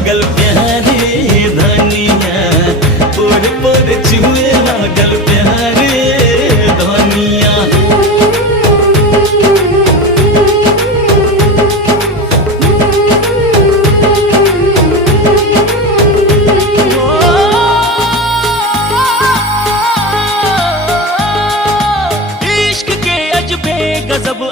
लागल प्यारे धनिया, पोर पोर छुए लागल प्यारे धनिया। इश्क के अजबे गजब